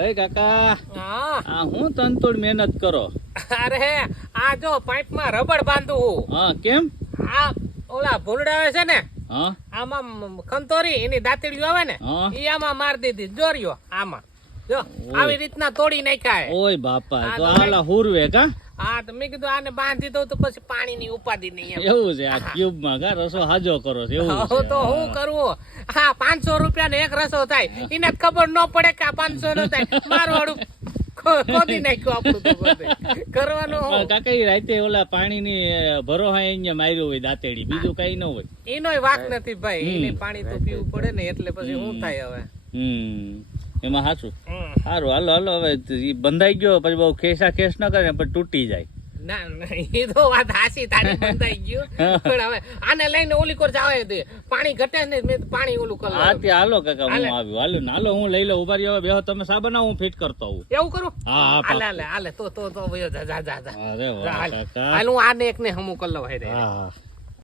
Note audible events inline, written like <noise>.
અરે કાકા હા. હું તનતોડ મહેનત કરો? અરે આ જો પાઇપમાં રબડ બાંધું હું. હા કેમ? આ ઓલા આવે છે ને હા. આમાં ખંતોરી એની દાંતડીઓ આવે ને એ ઈ આમાં માર દીધી જોરિયો આમાં. જો આવી રીતના તોડી નાખ્યા ઓય બાપા તો આલા હુરવે કા? હા તો મેં કીધું આને બાંધી દઉં તો પછી પાણીની ઉપાધિ નહીં એવું છે આ ક્યુબમાં કા રસો હાજો કરો છો એવું તો હું કરવું હા પાંચસો રૂપિયા એક રસો થાય. એને ખબર ન પડે કે આ પાંચસો નો થાય. મારું વાળું ખોદી નાખ્યું આપણું કરવાનું કાકા રાતે ઓલા પાણીની અ, ભરોહા અહીંયા માર્યો હોય દાંતેડી. બીજું કઈ ન હોય. એનો વાક નથી ભાઈ. એને પાણી તો પીવું પડે ને એટલે પછી હું થાય હવે? હમ. એમાં સાચું સારું હાલો હાલો હવે બંધાઈ ગયો પછી બહુ ખેસા ખેસ ન કરે પણ તૂટી જાય. ના ના, એ તો વાત હાસી તારી <laughs> બંધાઈ ગયું. પણ હવે આને લઈને ઓલી કોર જાવે પાણી ઘટે ને મેં પાણી ઓલું કરી હા. હાલો કાકા હું આવ્યો હાલો હાલો હું લઈ લઉં ઊભા રહ્યો બેહો તમે સા બનાવો હું ફિટ કરતો આવું. એવું કરું? હા હા હાલે. હાલે હાલે તો તો તો જા જા જા. અરે વાહ કાકા. હાલ હું આને એકને હમું કરી લઉં. હા હા.